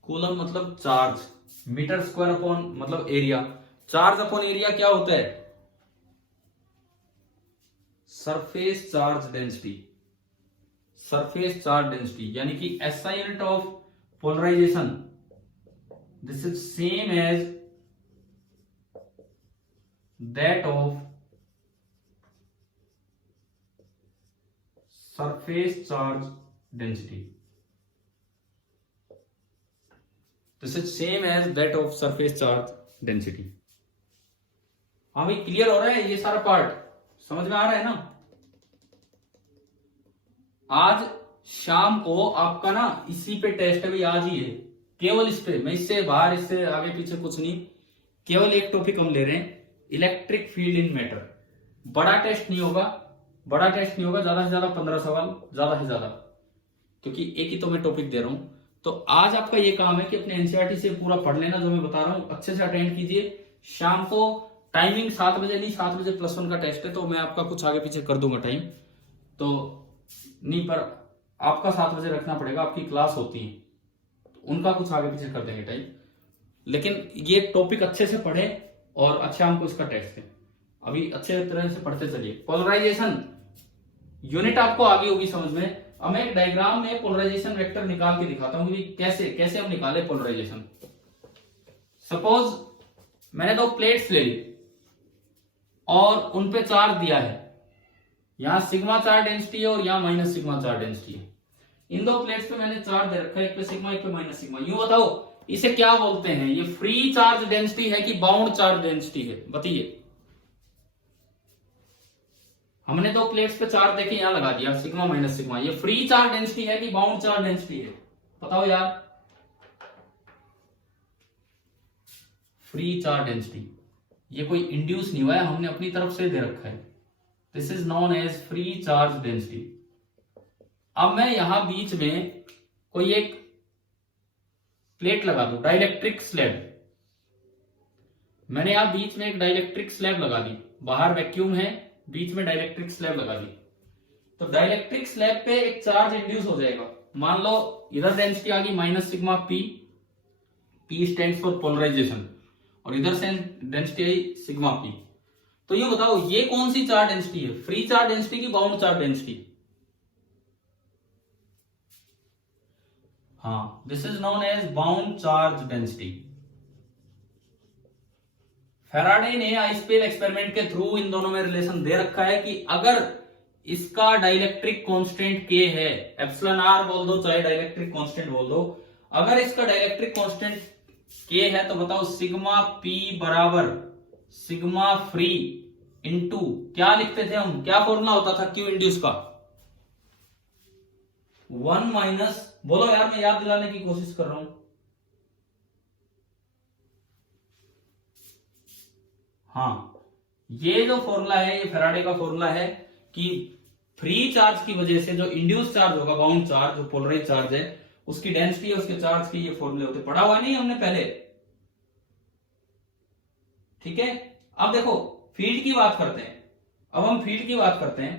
कूलम मतलब चार्ज, मीटर स्क्वायर अपॉन मतलब एरिया. चार्ज अपॉन एरिया क्या होता है? Surface charge density. Surface charge density यानी कि SI unit of polarization, this is same as that of surface charge density. This is same as that of surface charge density. हाँ भाई, क्लियर हो रहा है ये सारा पार्ट? समझ में आ रहा है ना? आज शाम को आपका ना इसी पे टेस्ट है भाई, आज ही है केवल इस पे. मैं इससे बाहर, इससे आगे पीछे कुछ नहीं. केवल एक टॉपिक हम ले रहे हैं, इलेक्ट्रिक फील्ड इन मैटर. बड़ा टेस्ट नहीं होगा, ज्यादा से ज्यादा 15 सवाल, ज्यादा से ज्यादा, क्योंकि एक ही तो मैं टॉपिक दे रहा हूं. तो आज आपका ये काम है कि अपने एनसीईआरटी से पूरा पढ़ लेना, जो मैं बता रहा हूं अच्छे से अटेंड कीजिए. शाम को टाइमिंग 7 बजे नहीं, 7 बजे +1 का टेस्ट है, तो मैं आपका कुछ आगे पीछे कर दूंगा टाइम. तो नहीं, पर आपका 7 बजे रखना पड़ेगा, आपकी क्लास होती है, उनका कुछ आगे पीछे कर देंगे टाइम. लेकिन ये टॉपिक अच्छे से पढ़े और अच्छा हमको इसका टेस्ट है. अभी अच्छे तरह से पढ़ते चलिए. पोलराइजेशन यूनिट आपको आगे होगी समझ में. अब मैं एक डायग्राम में पोलराइजेशन वेक्टर निकाल के दिखाता हूं कि कैसे कैसे हम निकाले पोलराइजेशन. सपोज मैंने 2 प्लेट्स ले ली और उन पे चार्ज दिया है. यहां सिग्मा चार्ज डेंसिटी है और यहां माइनस सिग्मा चार्ज डेंसिटी है. इन 2 प्लेट्स पे मैंने चार्ज दे रखा है, एक पे सिग्मा एक पे माइनस सिग्मा. यूं बताओ इसे क्या बोलते हैं? ये फ्री चार्ज डेंसिटी है कि बाउंड चार्ज डेंसिटी है? बताइए. हमने 2 प्लेट्स पे चार्ज देके यहां लगा दिया, सिग्मा माइनस सिग्मा. ये फ्री चार्ज डेंसिटी है कि बाउंड चार्ज डेंसिटी है? बताओ यार. Free charge density. ये कोई इंड्यूस नहीं हुआ है, हमने अपनी तरफ से दे रखा है. This is known as free charge density. अब मैं यहां बीच में कोई एक प्लेट लगा दूं, डाइलेक्ट्रिक स्लैब. मैंने यहां बीच में एक डाइलेक्ट्रिक स्लैब लगा दी. बाहर वैक्यूम है, बीच में डाइलेक्ट्रिक स्लैब लगा दी. तो डाइलेक्ट्रिक स्लैब पे एक चार्ज इंड्यूस हो जाएगा. मान लो इधर डेंसिटी आ गई minus sigma P. P stands for polarization. और इधर से डेंसिटी आई सिग्मा पी। तो ये बताओ ये कौन सी चार्ज डेंसिटी है, फ्री चार्ज डेंसिटी की बाउंड चार्ज डेंसिटी? हाँ, this is known as bound charge density. Faraday ने आइसपेल एक्सपेरिमेंट के थ्रू इन दोनों में रिलेशन दे रखा है कि अगर इसका डाइलेक्ट्रिक कांस्टेंट के है, एप्सिलॉन आर बोल दो चाहे डाइलेक्ट्रिक कांस्टेंट बोल दो, अगर इसका डाइलेक्ट्रिक कांस्टेंट के है तो बताओ सिग्मा पी बराबर सिग्मा फ्री इंटू क्या लिखते थे हम, क्या फॉर्मूला होता था क्यू इंड्यूस का? 1 माइनस, बोलो यार मैं याद दिलाने की कोशिश कर रहा हूं। हाँ, ये जो फॉर्मूला है ये फैराडे का फॉर्मूला है कि फ्री चार्ज की वजह से जो इंड्यूस चार्ज होगा, बाउंड चार्ज जो पोलराइज चार्ज है उसकी डेंसिटी है, उसके चार्ज के ये फॉर्मूले होते, पढ़ा हुआ नहीं हमने पहले? ठीक है। अब देखो फील्ड की बात करते हैं, अब हम फील्ड की बात करते हैं।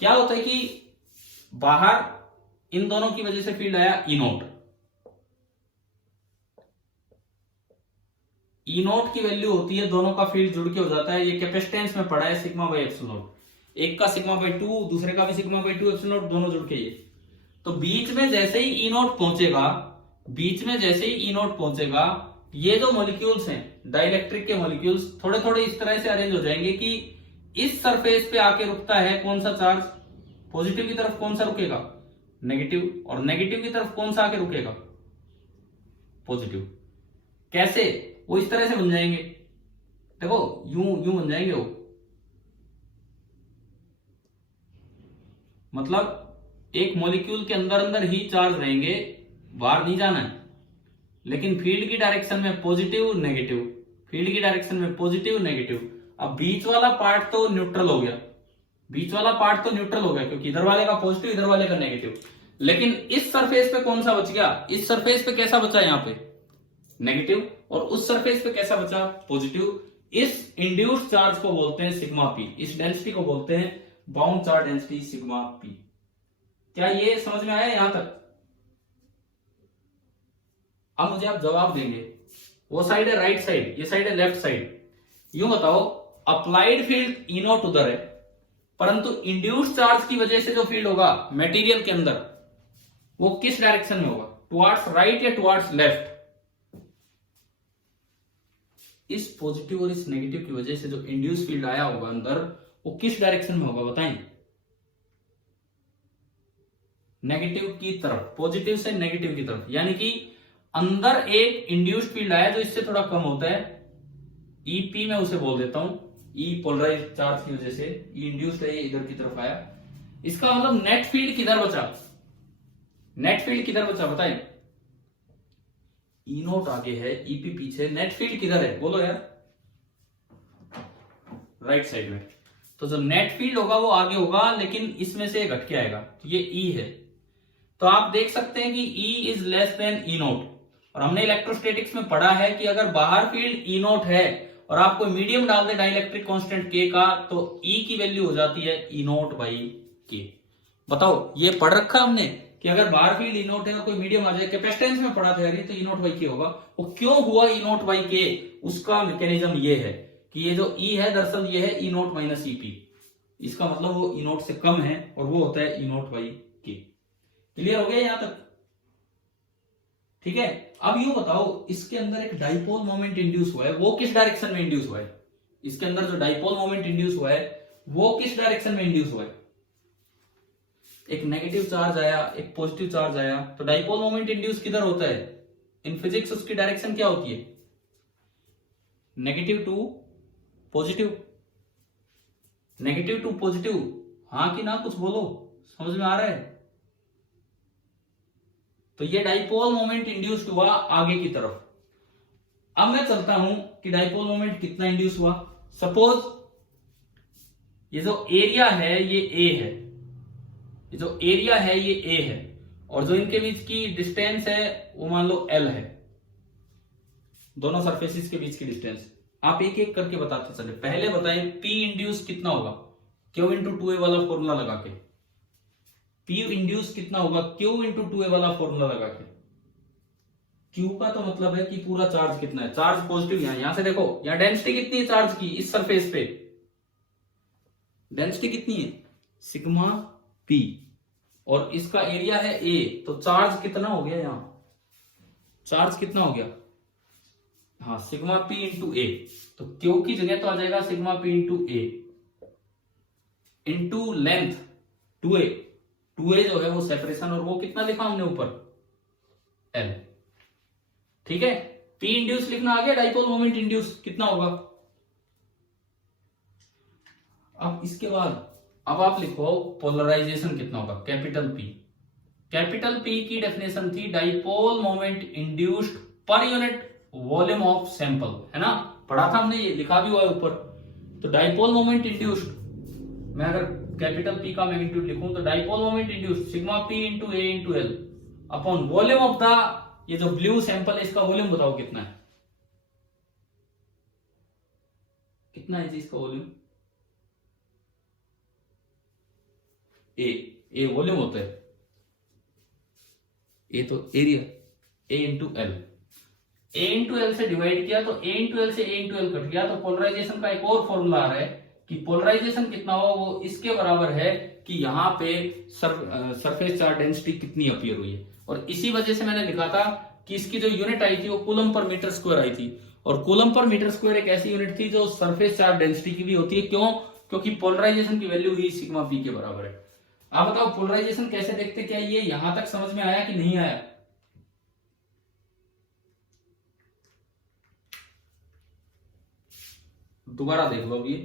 क्या होता है कि बाहर इन दोनों की वजह से फील्ड आया ई नोट, ई नोट की वैल्यू होती है, दोनों का फील्ड जुड़ के हो जाता है, ये कैपेसिटेंस में पड़ा है सिग्मा बाई एप्सिलॉन नॉट, एक का सिग्मा बाई 2 दूसरे का भी सिग्मा बाई 2 एप्सिलॉन नॉट, दोनों जुड़ के ये। तो बीच में जैसे ही ई नोट पहुंचेगा, बीच में जैसे ही ई नोट पहुंचेगा, ये जो मॉलिक्यूल्स हैं डाइलेक्ट्रिक के मॉलिक्यूल्स थोड़े थोड़े इस तरह से अरेंज हो जाएंगे कि इस सरफेस पे आके रुकता है कौन सा चार्ज, पॉजिटिव की तरफ कौन सा रुकेगा, नेगेटिव, और नेगेटिव की तरफ कौन सा आके रुकेगा, पॉजिटिव। कैसे? वो इस तरह से बन जाएंगे, देखो यूं यूं बन जाएंगे वो, मतलब एक मॉलिक्यूल के अंदर अंदर ही चार्ज रहेंगे, बाहर नहीं जाना है, लेकिन फील्ड की डायरेक्शन में पॉजिटिव नेगेटिव, फील्ड की डायरेक्शन में पॉजिटिव नेगेटिव। अब बीच वाला पार्ट तो न्यूट्रल हो गया, बीच वाला पार्ट तो न्यूट्रल हो गया क्योंकि इधर वाले का पॉजिटिव इधर वाले का नेगेटिव, लेकिन इस सरफेस पे कौन सा बच गया, इस सरफेस पे कैसा बचा, यहाँ पे नेगेटिव, और उस सरफेस पे कैसा बचा, पॉजिटिव। इस इंड्यूस्ड चार्ज को बोलते हैं सिग्मा पी, इस डेंसिटी को बोलते हैं bound charge density sigma P. क्या ये समझ में आया यहां तक? अब मुझे आप जवाब देंगे, वो साइड है राइट साइड, ये साइड है लेफ्ट साइड। यूं बताओ अप्लाइड फील्ड ई नॉट उधर है, परंतु इंड्यूस्ड चार्ज की वजह से जो फील्ड होगा मटेरियल के अंदर वो किस डायरेक्शन में होगा, टुवर्ड्स राइट या टुवर्ड्स लेफ्ट? इस पॉजिटिव और इस नेगेटिव की वजह से जो इंड्यूस फील्ड आया होगा अंदर वो किस डायरेक्शन में होगा बताएं? नेगेटिव की तरफ, पॉजिटिव से नेगेटिव की तरफ, यानी कि अंदर एक इंड्यूस्ड फील्ड आया जो इससे थोड़ा कम होता है, ईपी मैं उसे बोल देता हूं, ई पोलराइज चार्ज की वजह से ई इंड्यूस्ड है, इधर की तरफ आया, इसका मतलब नेट फील्ड किधर बचा, नेट फील्ड किधर बचा बताएं? ई नोट आगे है, ईपी पीछे, नेट फील्ड किधर है बोलो यार? राइट साइड में। तो जो नेट फील्ड होगा वो आगे होगा, लेकिन इसमें से घट के आएगा, तो ये ई है। तो आप देख सकते हैं कि E is less than E note, और हमने इलेक्ट्रोस्टैटिक्स में पढ़ा है कि अगर बाहर फील्ड ई नोट है और आप कोई मीडियम डाल दे डाइलेक्ट्रिक कांस्टेंट के का, तो ई की वैल्यू हो जाती है ई नोट बाई के। बताओ ये पढ़ रखा हमने कि अगर बाहर फील्ड ई नोट है और कोई मीडियम आ जाए, कैपेसिटेंस में पढ़ा था यार ये, तो ई नोट बाई के होगा। वो क्यों हुआ ई नोट बाई के, उसका मैकेनिज्म ये है कि ये जो ई है दरअसल ये है ई नोट माइनस ईपी, इसका मतलब वो ई नोट से कम है और वो होता है ई नोट बाई के। क्लियर हो गया यहां तक? ठीक है। अब यूं बताओ इसके अंदर एक डाइपोल मोमेंट इंड्यूस हुआ है, वो किस डायरेक्शन में इंड्यूस हुआ है? इसके अंदर जो डाइपोल मोमेंट इंड्यूस हुआ है वो किस डायरेक्शन में इंड्यूस हुआ है? एक नेगेटिव चार्ज आया, एक पॉजिटिव चार्ज आया, तो डाइपोल मोमेंट इंड्यूस किधर होता है? इन फिजिक्स उसकी डायरेक्शन क्या होती है? Negative to positive, negative to positive, हाँ कि ना, कुछ बोलो, समझ में आ रहा है? तो ये डाइपोल मोमेंट इंड्यूस्ड हुआ आगे की तरफ। अब मैं चलता हूं कि डाइपोल मोमेंट कितना इंड्यूस हुआ। सपोज ये जो एरिया है ये ए है, ये जो एरिया है ये ए है, और जो इनके बीच की डिस्टेंस है वो मान लो एल है, दोनों सरफेसिस के बीच की डिस्टेंस। आप एक एक करके बताते चले। पहले बताएं पी इंड्यूस कितना होगा, क्यू इंटू टू ए वाला फॉर्मूला लगा के। पी इंड्यूस कितना होगा, क्यू इंटू टू ए वाला फॉर्मूला लगा के। क्यू का तो मतलब है कि पूरा चार्ज कितना है, चार्ज पॉजिटिव। यहां से देखो, यहां डेंसिटी कितनी है चार्ज की इस सरफेस पे, डेंसिटी कितनी है सिग्मा पी, और इसका एरिया है ए, तो चार्ज कितना हो गया यहां, चार्ज कितना हो गया, हाँ सिग्मा पी इंटू ए। तो क्यू की जगह तो आ जाएगा sigma P into A into length 2a, 2a जो है वो सेपरेशन, और वो कितना लिखा हमने ऊपर L, ठीक है। P इंड्यूस लिखना आ गया, डाइपोल मोमेंट इंड्यूस कितना होगा। अब इसके बाद अब आप लिखो पोलराइजेशन कितना होगा, कैपिटल P। कैपिटल P की डेफिनेशन थी डाइपोल मोमेंट इंड्यूस्ड पर यूनिट वॉल्यूम ऑफ सैंपल, है ना, पढ़ा था हमने, ये लिखा भी हुआ है ऊपर। तो डाइपोल मोमेंट इंड्यूस्ड, मैं अगर कैपिटल P का मैग्नीट्यूड लिखूं तो dipole moment induced sigma P into A into L upon volume of the, ये जो ब्लू सैंपल है इसका वॉल्यूम बताओ कितना है, कितना है जी इसका वॉल्यूम, ए वॉल्यूम होता है, ए तो एरिया, ए इंटू एल, ए इंटू एल से डिवाइड किया तो ए इंटू एल से ए इंटू एल कट गया, तो पोलराइजेशन का एक और फॉर्मूला आ रहा है कि पोलराइजेशन कितना हो वो इसके बराबर है कि यहाँ पे सरफेस चार्ज डेंसिटी कितनी अपीयर हुई है। और इसी वजह से मैंने लिखा था कि इसकी जो यूनिट आई थी वो कूलम पर मीटर स्क्वायर आई थी, और कूलम पर मीटर स्क्वायर एक ऐसी यूनिट थी जो सरफेस चार्ज डेंसिटी की भी होती है। क्यों, क्योंकि पोलराइजेशन की वैल्यू ही सिग्मा पी के बराबर है। आप बताओ पोलराइजेशन कैसे देखते, क्या ये यहां तक समझ में आया कि नहीं आया। दोबारा देख लो, ये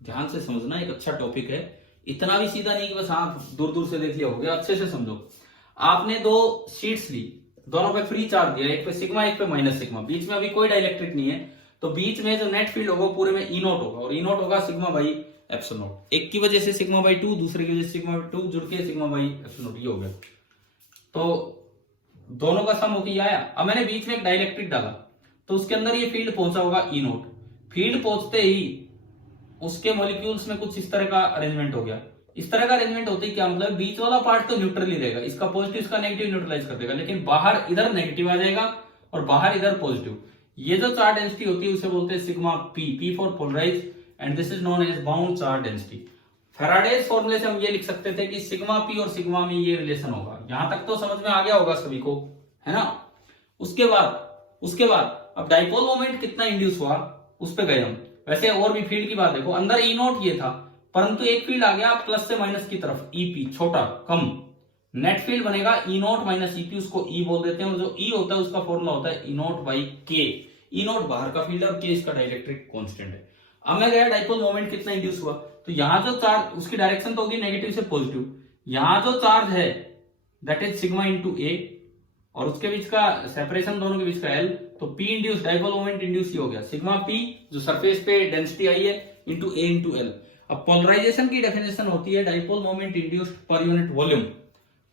ध्यान से समझना, एक अच्छा टॉपिक है, इतना भी सीधा नहीं कि बस आप दूर दूर से देख लिया हो गया, अच्छे से समझो। आपने दो शीट्स ली, दोनों पे फ्री चार्ज दिया, एक पे सिग्मा एक पे माइनस सिग्मा, बीच में अभी कोई डाइलेक्ट्रिक नहीं है, तो बीच में जो नेट फील्ड होगा पूरे में ई नोट होगा, और ई नोट होगा सिग्मा बाई एप्सिलॉन नोट, एक की वजह से सिग्मा बाई 2, दूसरे की वजह से सिग्मा बाई 2 जुड़ के सिग्मा बाई एप्सिलॉन नोट, ये हो गया। तो दोनों का सम होके आया। अब मैंने बीच में एक डाइलेक्ट्रिक डाला तो उसके अंदर ये फील्ड पहुंचा होगा ई नोट, फील्ड पहुंचते ही उसके मॉलिक्यूल्स में कुछ इस तरह का अरेंजमेंट हो गया। इस तरह का अरेंजमेंट होते ही क्या मतलब, बीच वाला पार्ट तो न्यूट्रल ही रहेगा, इसका पॉजिटिव इसका नेगेटिव न्यूट्रलाइज कर देगा, लेकिन बाहर इधर नेगेटिव आ जाएगा और बाहर इधर पॉजिटिव। ये जो चार्ज डेंसिटी होती है उसे बोलते हैं sigma P for polarize, and this is known as bound charge density. Faraday's फॉर्मूले से हम ये लिख सकते थे कि सिग्मा पी और सिग्मा में ये रिलेशन होगा। यहां तक तो समझ में आ गया होगा सभी को, है ना। उसके बाद अब डाइपोल मोमेंट कितना इंड्यूस हुआ उस पे गए हम। वैसे और भी फील्ड की बात देखो, अंदर ई नोट ये था, परंतु एक फील्ड आ गया प्लस से माइनस की तरफ, ईपी छोटा कम, नेट फील्ड बनेगा ई नोट माइनस ईपी, उसको ई बोल देते हैं, और जो ई होता है उसका फॉर्मूला होता है ई नोट बाई के। ई नोट बाहर का फील्ड और के इसका डाइलेक्ट्रिक कांस्टेंट है। अब मैं गया डाइपोल मोमेंट कितना इंड्यूस हुआ, तो यहां जो चार्ज उसकी डायरेक्शन तो होगी नेगेटिव से पॉजिटिव, यहां जो चार्ज है दैट इज सिग्मा इंटू ए, और उसके बीच का सेपरेशन दोनों के बीच का एल, तो P induce dipole moment induce ही हो गया सिग्मा पी जो सरफेस पे डेंसिटी आई है इंटू ए इंटू एल। अब पोलराइजेशन की डेफिनेशन होती है डाइपोल मोमेंट इंड्यूस्ड पर यूनिट वॉल्यूम,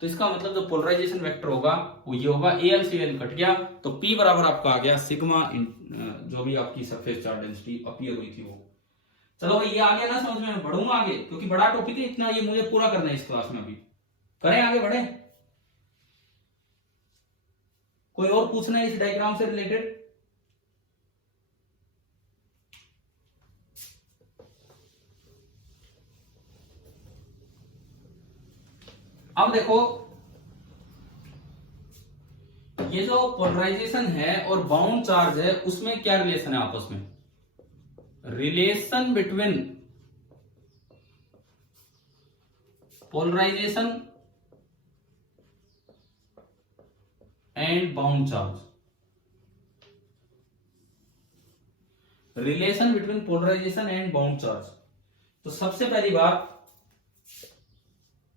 तो इसका मतलब जो पोलराइजेशन वेक्टर होगा वो ये होगा, ए एल से एल कट गया, तो पी बराबर आपका आ गया सिग्मा जो भी आपकी सरफेस चार्ज डेंसिटी अपीयर हुई थी वो। चलो ये आ गया ना समझ में, बढ़ूंगा आगे क्योंकि बड़ा टॉपिक है, इतना ये मुझे पूरा करना है इस क्लास में। अभी करें आगे बढ़े, कोई और पूछना है इस डायग्राम से रिलेटेड। अब देखो ये जो पोलराइजेशन है और बाउंड चार्ज है उसमें क्या रिलेशन है आपस में, relation between polarization and bound charge, relation between polarization and bound charge. तो सबसे पहली बात,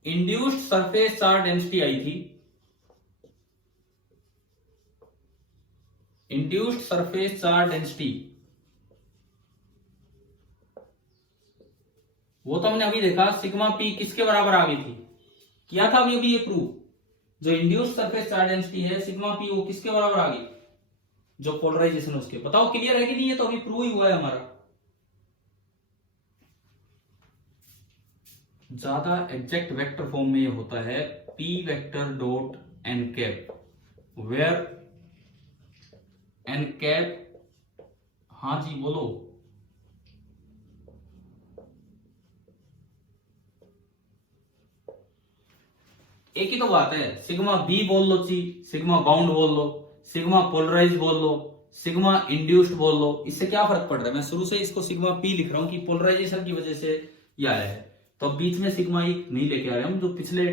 इंड्यूस्ड सरफेस चार्ज डेंसिटी आई थी, इंड्यूस्ड सरफेस चार्ज डेंसिटी वो तो हमने अभी देखा सिग्मा पी किसके बराबर आ गई थी, किया था अभी ये प्रूव, जो इंड्यूस्ड सरफेस चार्ज डेंसिटी है सिग्मा पी वो किसके बराबर आ गई, जो पोलराइजेशन उसके। बताओ क्लियर है कि नहीं, है तो अभी प्रूव ही हुआ है हमारा। ज्यादा एग्जैक्ट वेक्टर फॉर्म में ये होता है P vector dot N cap, where N cap, हाँ जी बोलो, एक ही तो बात है, सिग्मा बी बोल लो ची, सिग्मा बाउंड बोल लो, सिग्मा पोलराइज बोल लो, सिग्मा इंड्यूस्ड बोल लो, इससे क्या फर्क पड़ रहा है? मैं शुरू से इसको सिग्मा पी लिख रहा हूं कि पोलराइजेशन की वजह से ये आया है, तो बीच में सिग्मा ई नहीं लेके आ रहे हम, जो पिछले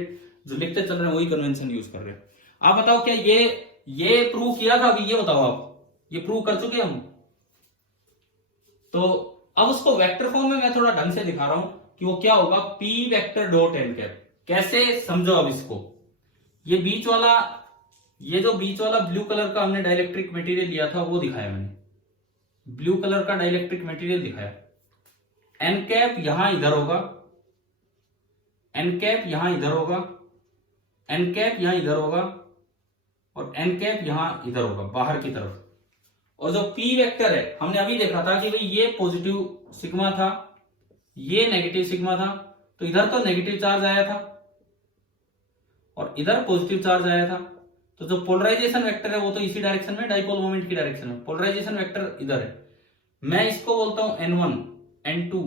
जो लिखते चल रहे हैं वही कन्वेंशन यूज कर रहे हैं। आप बताओ क्या ये प्रूव किया था अभी? ये बताओ आप, ये प्रूव कर चुके हम? तो अब उसको वेक्टर फॉर्म में मैं थोड़ा ढंग से दिखा रहा हूं कि वो क्या होगा, P vector dot N cap. कैसे समझो अब इसको, ये बीच वाला, ये जो बीच वाला ब्लू कलर का हमने डाइलेक्ट्रिक मटेरियल लिया था वो दिखाया मैंने, ब्लू कलर का डाइलेक्ट्रिक मटेरियल दिखाया। एन कैप यहां इधर होगा, एन कैप यहां इधर होगा, एन कैप यहां इधर होगा, और एन कैप यहां इधर होगा बाहर की तरफ। और जो पी वेक्टर है, हमने अभी देखा था कि भाई ये पॉजिटिव सिग्मा था, ये नेगेटिव सिग्मा था, तो इधर तो नेगेटिव चार्ज आया था और इधर पॉजिटिव चार्ज आया था। तो जो पोलराइजेशन वेक्टर है वो तो इसी डायरेक्शन में, डाइपोल मोमेंट की डायरेक्शन में, पोलराइजेशन वेक्टर इधर है। मैं इसको बोलता हूं N1, N2,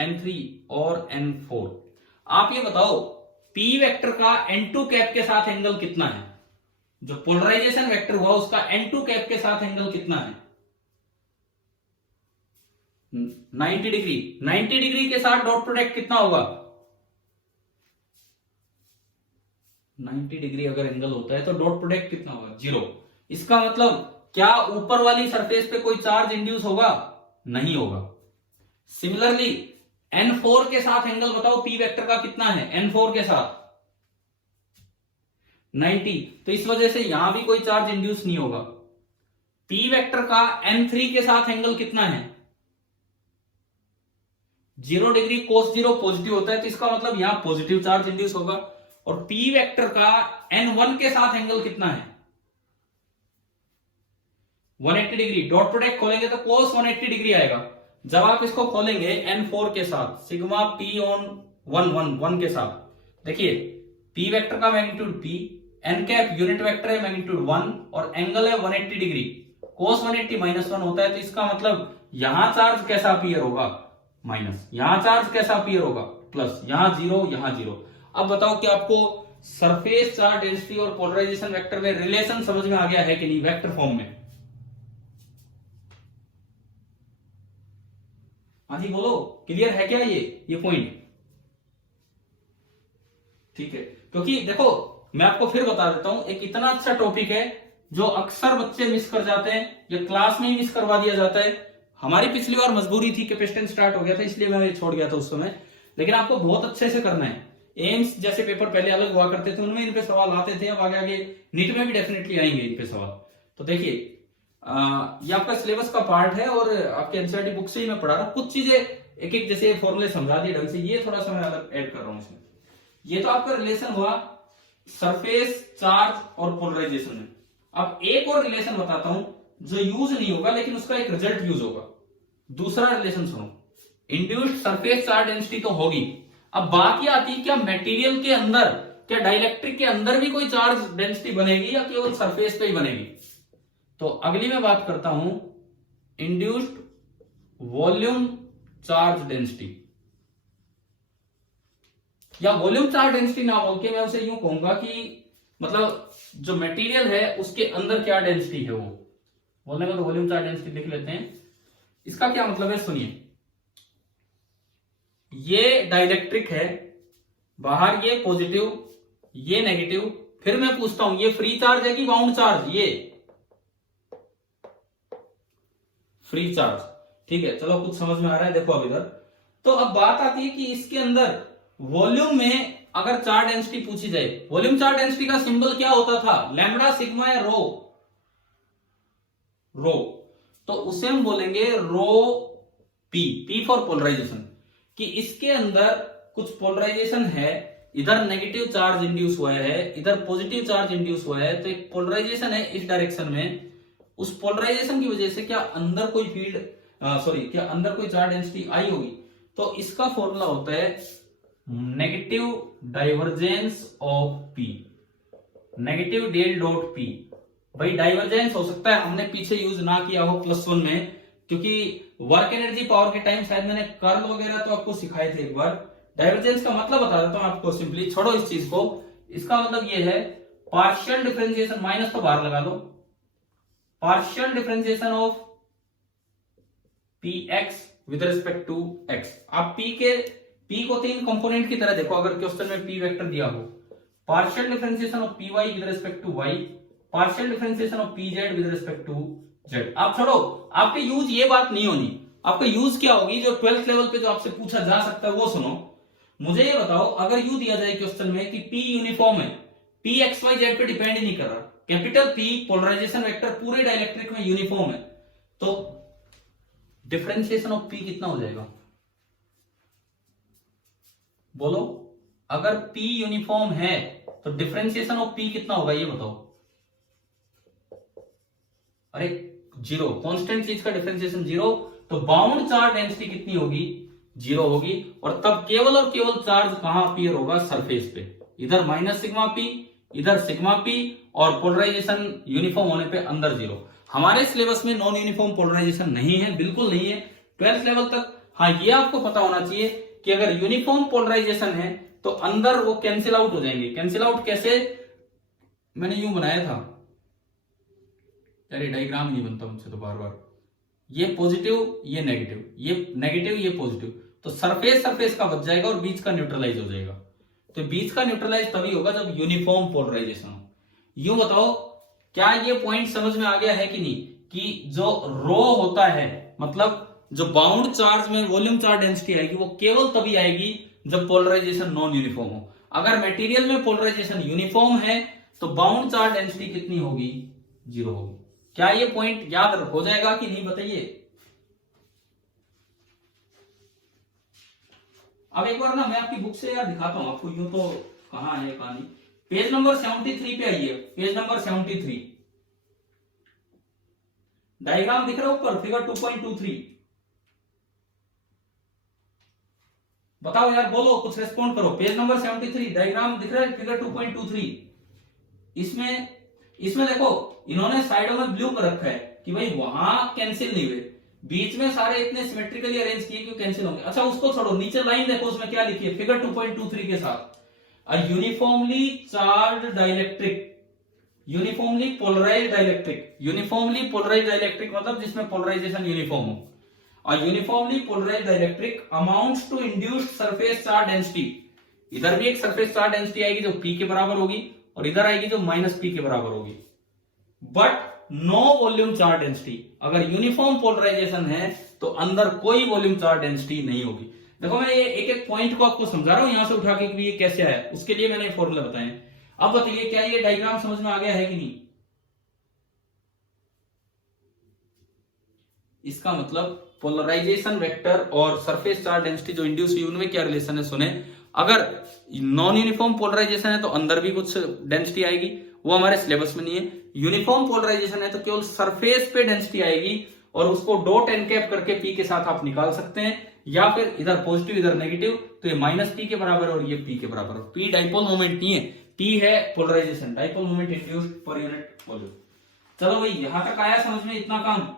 N3 और N4। आप ये बताओ P वेक्टर का N2 कैप के साथ एंगल कितना है? जो पोलराइजेशन वेक्टर हुआ उसका N2 कैप के साथ एंगल कितना है? 90 डिग्री। 90 डिग्री के साथ डॉट प्रोडक्ट कितना होगा? 90 डिग्री अगर एंगल होता है तो डॉट प्रोडक्ट कितना होगा? 0। इसका मतलब क्या ऊपर वाली सरफेस पे कोई चार्ज इंड्यूस होगा? नहीं होगा। सिमिलरली N4 के साथ एंगल बताओ P वेक्टर का कितना है? N4 के साथ 90, तो इस वजह से यहां भी कोई चार्ज इंड्यूस नहीं होगा। P वेक्टर का N3 के साथ एंगल कितना है? 0 डिग्री कोस 0 पॉजिटिव होता है, तो इसका मतलब यहां पॉजिटिव चार्ज इंड्यूस होगा। और P वेक्टर का N1 के साथ एंगल कितना है? 180 डिग्री। डॉट प्रोडक्ट खोलेंगे तो कोस 180 डिग्री आएगा। जब आप इसको खोलेंगे N4 के साथ, सिग्मा P ऑन 1 के साथ, देखिए P वेक्टर का magnitude P, N cap unit vector है मैग्नीट्यूड 1 और एंगल है 180 डिग्री। कोस 180 -1 होता है, तो इसका मतलब यहां चार्ज कैसा अपीयर होगा? माइनस। यहां चार्ज कैसा अपीयर होगा? प्लस। यहां 0, यहां 0। अब बताओ कि आपको सरफेस चार्ज डेंसिटी और पोलराइजेशन वेक्टर में रिलेशन समझ में आ गया है कि नहीं वेक्टर फॉर्म में? हाँ जी बोलो, क्लियर है क्या ये पॉइंट? ठीक है, क्योंकि देखो मैं आपको फिर बता देता हूं, एक इतना अच्छा टॉपिक है जो अक्सर बच्चे मिस कर जाते हैं या क्लास में ही मिस करवा दिया जाता है। हमारी पिछली बार मजबूरी थी, कैपेसिटेंस स्टार्ट हो गया था इसलिए मैं छोड़ गया था उस समय, लेकिन आपको बहुत अच्छे से करना है। एम्स जैसे पेपर पहले अलग हुआ करते थे, उनमें इन पे सवाल आते थे, अब आगे आगे नीट में भी डेफिनेटली आएंगे इन पे सवाल। तो देखिए ये आपका सिलेबस का पार्ट है और आपके एनसीईआरटी बुक से ही मैं पढ़ा रहा हूँ। कुछ चीजें एक एक जैसे फॉर्मूले समझा दिए ढंग से, ये थोड़ा सा मैं अलग ऐड कर रहा हूँ इसमें। ये तो आपका रिलेशन हुआ सरफेस चार्ज और पोलराइजेशन में। अब एक और रिलेशन बताता हूं जो यूज नहीं होगा लेकिन उसका एक रिजल्ट यूज होगा। दूसरा रिलेशन सुनो, इंड्यूस्ड सरफेस चार्ज डेंसिटी तो होगी, अब बाकी आती है क्या मटेरियल के अंदर, क्या डाइलेक्ट्रिक के अंदर भी कोई चार्ज डेंसिटी बनेगी या केवल सरफेस पे ही बनेगी? तो अगली मैं बात करता हूं इंड्यूस्ड वॉल्यूम चार्ज डेंसिटी, या वॉल्यूम चार्ज डेंसिटी ना बोल के मैं उसे यूं कहूंगा कि मतलब जो मटेरियल है उसके अंदर क्या डेंसिटी है, वो बोलने का तो वॉल्यूम चार्ज डेंसिटी लिख लेते हैं। इसका क्या मतलब है सुनिए, ये डाइलेक्ट्रिक है, बाहर ये पॉजिटिव, ये नेगेटिव, फिर मैं पूछता हूं ये फ्री चार्ज है कि बाउंड चार्ज? ये फ्री चार्ज। ठीक है, चलो कुछ समझ में आ रहा है। देखो अब इधर तो अब बात आती है कि इसके अंदर वॉल्यूम में अगर चार्ज डेंसिटी पूछी जाए, वॉल्यूम चार्ज डेंसिटी का सिंबल क्या होता था? लैम्बडा, सिग्मा या रो? रो। तो उसे हम बोलेंगे रो पी फॉर पोलराइजेशन, कि इसके अंदर कुछ पोलराइजेशन है, इधर नेगेटिव चार्ज इंड्यूस हुआ है, इधर पॉजिटिव चार्ज इंड्यूस हुआ है, तो एक पोलराइजेशन है इस डायरेक्शन में। उस पोलराइजेशन की वजह से क्या अंदर कोई फील्ड क्या अंदर कोई चार्ज डेंसिटी आई होगी? तो इसका फॉर्मूला होता है negative divergence of P, negative del dot P. भाई डाइवर्जेंस हो सकता है हमने पीछे यूज ना किया हो +1 में, क्योंकि वर्क एनर्जी पावर के टाइम शायद मैंने कर्ल वगैरह तो आपको सिखाए थे एक बार। डाइवर्जेंस का मतलब बता देता हूं आपको सिंपली, छोड़ो इस चीज को। इसका मतलब ये है पार्शियल डिफरेंशिएशन, माइनस तो बाहर लगा दो, partial differentiation of P X with respect to X. आप पी को 3 कंपोनेंट की तरह देखो, अगर क्वेश्चन में पी वेक्टर दिया हो, partial differentiation of P Y with respect to Y, partial differentiation of P Z with respect to Z. आप छोड़ो, आपके यूज ये बात नहीं होनी, आपका यूज क्या होगी, जो 12th लेवल पे जो आपसे पूछा जा सकता है वो सुनो। मुझे ये बताओ, अगर यू दिया जाए क्वेश्चन में कि पी यूनिफॉर्म है, पी एक्स वाई जेड पे डिपेंड नहीं कर रहा, कैपिटल पी पोलराइजेशन वेक्टर पूरे डाइलेक्ट्रिक में यूनिफॉर्म है, तो डिफरेंशिएशन ऑफ पी कितना हो जाएगा? बोलो, अगर पी यूनिफॉर्म है तो डिफरेंशिएशन ऑफ पी कितना होगा, ये बताओ। अरे 0, कांस्टेंट चीज का डिफरेंशिएशन 0, तो बाउंड चार्ज डेंसिटी कितनी होगी? 0 होगी। और तब केवल और केवल चार्ज कहां अपीयर होगा? सरफेस पे। इधर माइनस सिग्मा पी, इधर सिग्मा पी, और पोलराइजेशन यूनिफॉर्म होने पे अंदर 0। हमारे सिलेबस में नॉन यूनिफॉर्म पोलराइजेशन नहीं है, बिल्कुल नहीं है 12th लेवल तक। हाँ, ये आपको पता होना चाहिए कि अगर यूनिफॉर्म पोलराइजेशन है तो अंदर वो कैंसिल आउट हो जाएंगे। कैंसिल आउट कैसे? मैंने यूं बनाया था यार, ये डायग्राम नहीं बनता मुझसे तो बार बार, ये पॉजिटिव ये नेगेटिव, ये नेगेटिव ये पॉजिटिव, तो सरफेस का बच जाएगा और बीच का न्यूट्रलाइज हो जाएगा। तो बीच का न्यूट्रलाइज तभी होगा जब यूनिफॉर्म पोलराइजेशन हो। यूं बताओ, क्या ये पॉइंट समझ में आ गया है कि नहीं, कि जो रो होता है, मतलब जो बाउंड चार्ज में वॉल्यूम चार्ज डेंसिटी आएगी वो केवल तभी आएगी जब पोलराइजेशन नॉन यूनिफॉर्म हो। अगर मटेरियल में पोलराइजेशन यूनिफॉर्म है तो बाउंड चार्ज डेंसिटी कितनी होगी? 0 होगी। क्या ये पॉइंट याद हो जाएगा कि नहीं, बताइए। अब एक बार ना मैं आपकी बुक से यार दिखाता हूं आपको, यूं तो कहां है कहानी, पेज नंबर 73 पे आइए, पेज नंबर 73। डायग्राम दिख रहा है ऊपर, फिगर 2.23। बताओ यार, बोलो, कुछ रेस्पॉन्ड करो। पेज नंबर 73, डायग्राम दिख रहा है, फिगर 2.23। इसमें देखो, इन्होंने साइडों में ब्लू कर रखा है कि भाई वहां कैंसिल नहीं हुए, बीच में सारे इतने सिमेट्रिकली अरेंज किए क्यों कैंसिल होंगे। अच्छा, उसको छोड़ो, नीचे लाइन देखो, उसमें क्या लिखी है, फिगर 2.23 के साथ, a uniformly charge dielectric, uniformly polarized dielectric. Uniformly polarized dielectric मतलब जिसमें पोलराइजेशन यूनिफॉर्म हो। और uniformly polarized dielectric amounts to induced surface charge density. इधर भी एक सरफेस चार्ज डेंसिटी आएगी जो पी के बराबर होगी, और इधर आएगी जो -p के बराबर होगी, but no volume charge density. अगर यूनिफॉर्म पोलराइजेशन है तो अंदर कोई वॉल्यूम चार्ज डेंसिटी नहीं होगी। देखो, मैं ये एक एक पॉइंट को आपको समझा रहा हूं यहां से उठा के कि ये कैसे आया, उसके लिए मैंने फॉर्मूला बताए। अब बताइए, क्या ये डायग्राम समझ में आ गया है कि नहीं? इसका मतलब पोलराइजेशन वेक्टर और सरफेस चार्ज डेंसिटी जो इंड्यूस हुई उनमें क्या रिलेशन है, सुने। अगर नॉन यूनिफॉर्म पोलराइजेशन है तो अंदर भी कुछ डेंसिटी आएगी, वो हमारे सिलेबस में नहीं है। यूनिफॉर्म पोलराइजेशन है तो केवल सरफेस पे डेंसिटी आएगी, और उसको डॉट एनकैप करके पी के साथ आप निकाल सकते हैं, या फिर इधर पॉजिटिव इधर नेगेटिव, तो ये -p के बराबर और ये p के बराबर। p डाइपोल मोमेंट नहीं है, p है पोलराइजेशन, डाइपोल मोमेंट इंड्यूस्ड पर यूनिट वॉल्यूम। चलो भाई, यहां तक आया समझ में, इतना काम।